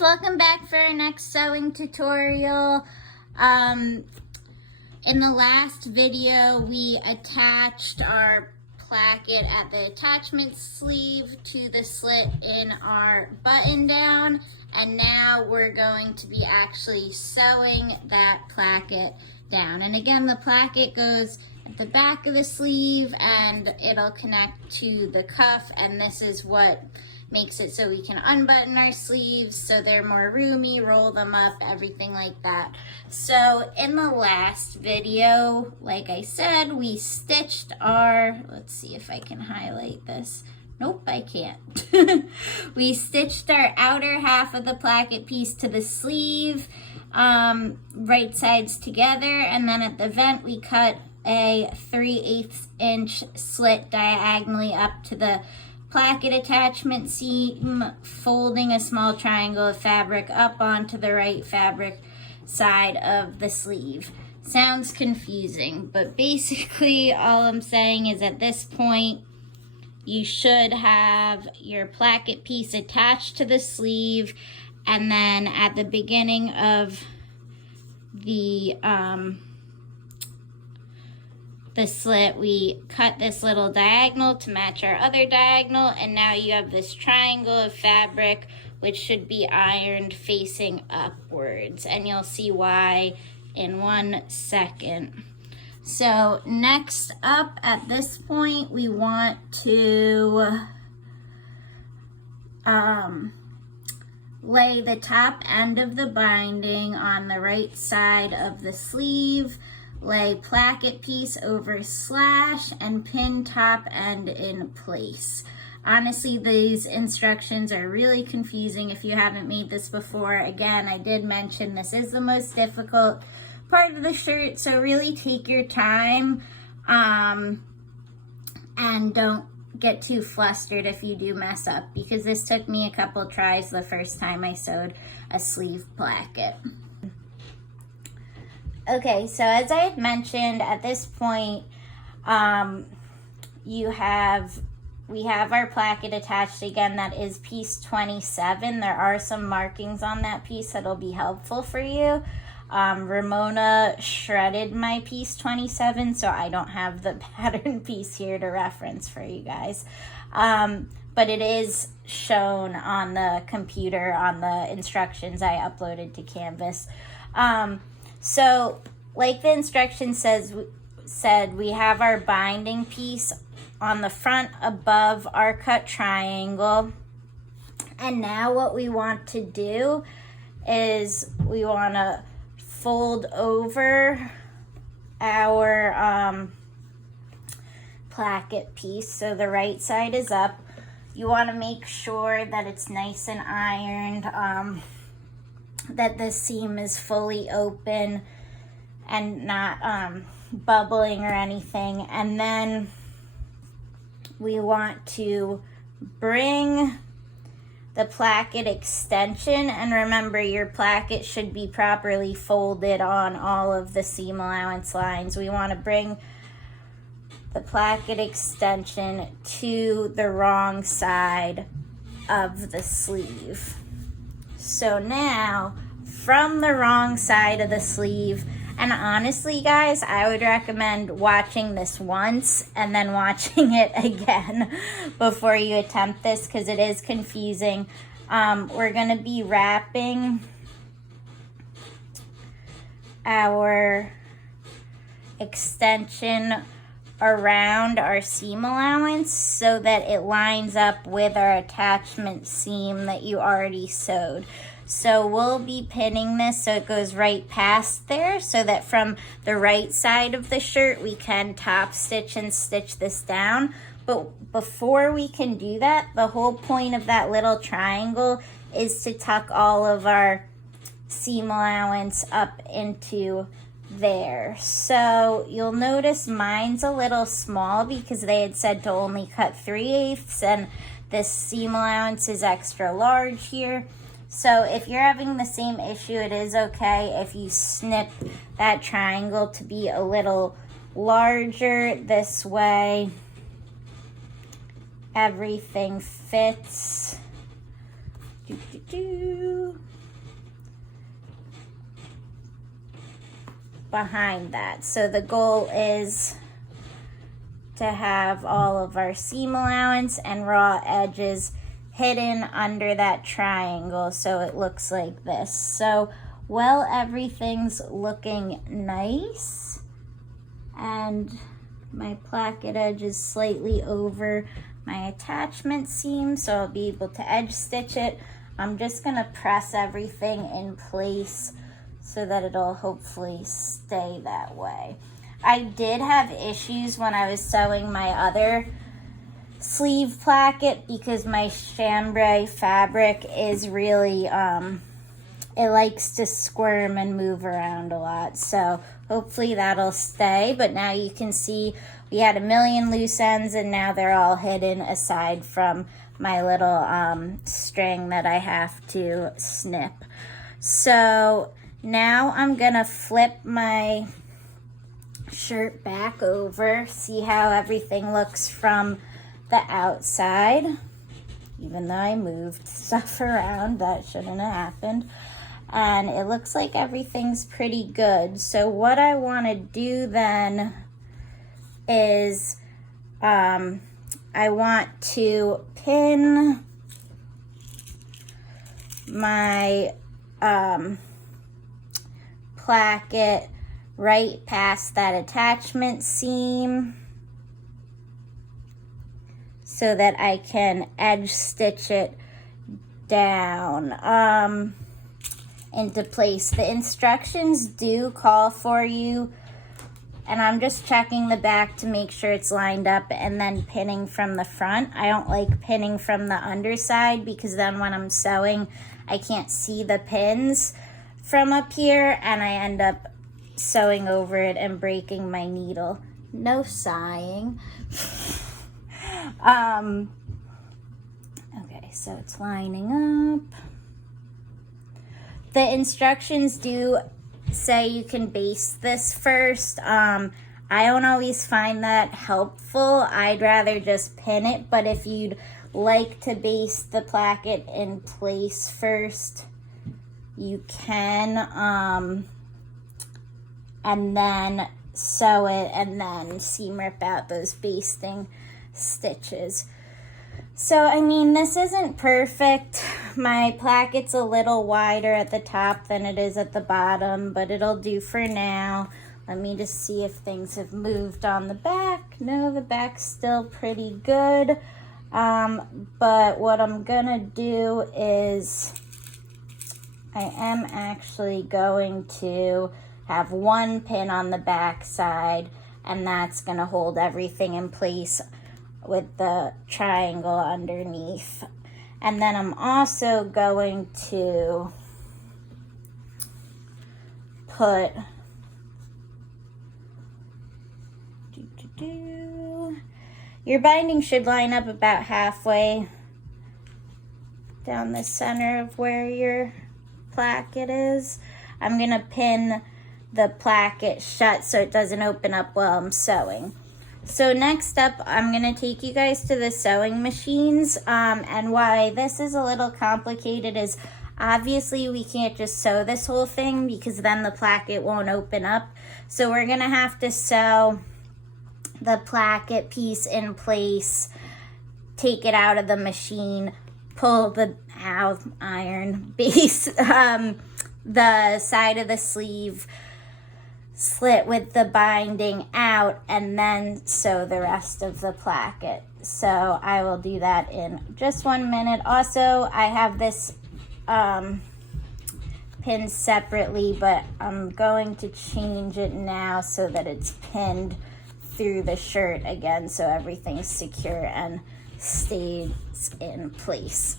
welcome back for our next sewing tutorial. In the last video we attached our placket at the attachment sleeve to the slit in our button down, and now we're going to be actually sewing that placket down. And again, the placket goes at the back of the sleeve and it'll connect to the cuff, and this is what makes it so we can unbutton our sleeves so they're more roomy, roll them up, everything like that. So in the last video, like I said, we stitched our, let's see if I can highlight this. Nope, I can't. We stitched our outer half of the placket piece to the sleeve, right sides together, and then at the vent we cut a 3/8 inch slit diagonally up to the placket attachment seam, folding a small triangle of fabric up onto the right fabric side of the sleeve. Sounds confusing, but basically all I'm saying is at this point you should have your placket piece attached to the sleeve, and then at the beginning of the slit we cut this little diagonal to match our other diagonal, and now you have this triangle of fabric which should be ironed facing upwards, and you'll see why in 1 second. So next up, at this point we want to lay the top end of the binding on the right side of the sleeve, lay placket piece over slash, and pin top end in place. Honestly, these instructions are really confusing if you haven't made this before. Again, I did mention this is the most difficult part of the shirt, so really take your time and don't get too flustered if you do mess up, because this took me a couple tries the first time I sewed a sleeve placket. Okay, so as I had mentioned, at this point, we have our placket attached. Again, that is piece 27. There are some markings on that piece that'll be helpful for you. Ramona shredded my piece 27, so I don't have the pattern piece here to reference for you guys. But it is shown on the computer on the instructions I uploaded to Canvas. So like the instruction said, we have our binding piece on the front above our cut triangle. And now what we want to do is we want to fold over our placket piece so the right side is up. You want to make sure that it's nice and ironed, that the seam is fully open and not bubbling or anything. And then we want to bring the placket extension, and remember your placket should be properly folded on all of the seam allowance lines. We want to bring the placket extension to the wrong side of the sleeve. So now, from the wrong side of the sleeve, and honestly guys, I would recommend watching this once and then watching it again before you attempt this, because it is confusing. We're going to be wrapping our extension around our seam allowance so that it lines up with our attachment seam that you already sewed. So we'll be pinning this so it goes right past there, so that from the right side of the shirt we can top stitch and stitch this down. But before we can do that, the whole point of that little triangle is to tuck all of our seam allowance up into there. So you'll notice mine's a little small because they had said to only cut 3/8, and this seam allowance is extra large here. So if you're having the same issue, it is okay if you snip that triangle to be a little larger. This way everything fits. behind that. So the goal is to have all of our seam allowance and raw edges hidden under that triangle so it looks like this. So well, everything's looking nice and my placket edge is slightly over my attachment seam, so I'll be able to edge stitch it. I'm just gonna press everything in place so that it'll hopefully stay that way. I did have issues when I was sewing my other sleeve placket because my chambray fabric is really, it likes to squirm and move around a lot. So hopefully that'll stay. But now you can see we had a million loose ends and now they're all hidden aside from my little string that I have to snip. So now I'm gonna flip my shirt back over, see how everything looks from the outside. Even though I moved stuff around, that shouldn't have happened. And it looks like everything's pretty good. So what I want to do then is I want to pin my placket right past that attachment seam so that I can edge stitch it down into place. The instructions do call for you, and I'm just checking the back to make sure it's lined up and then pinning from the front. I don't like pinning from the underside because then when I'm sewing I can't see the pins from up here and I end up sewing over it and breaking my needle. No sighing. Okay, so it's lining up. The instructions do say you can baste this first. I don't always find that helpful. I'd rather just pin it, but if you'd like to baste the placket in place first, you can, and then sew it and then seam rip out those basting stitches. So, I mean, this isn't perfect. My placket's a little wider at the top than it is at the bottom, but it'll do for now. Let me just see if things have moved on the back. No, the back's still pretty good. But what I'm gonna do is I am actually going to have one pin on the back side, and that's gonna hold everything in place with the triangle underneath. And then I'm also going to put your binding should line up about halfway down the center of where your placket is. I'm gonna pin the placket shut so it doesn't open up while I'm sewing. So next up, I'm going to take you guys to the sewing machines, and why this is a little complicated is obviously we can't just sew this whole thing because then the placket won't open up. So we're going to have to sew the placket piece in place, take it out of the machine, pull the iron base, the side of the sleeve, slit with the binding out, and then sew the rest of the placket. So I will do that in just 1 minute. Also, I have this pinned separately, but I'm going to change it now so that it's pinned through the shirt again so everything's secure and stays in place.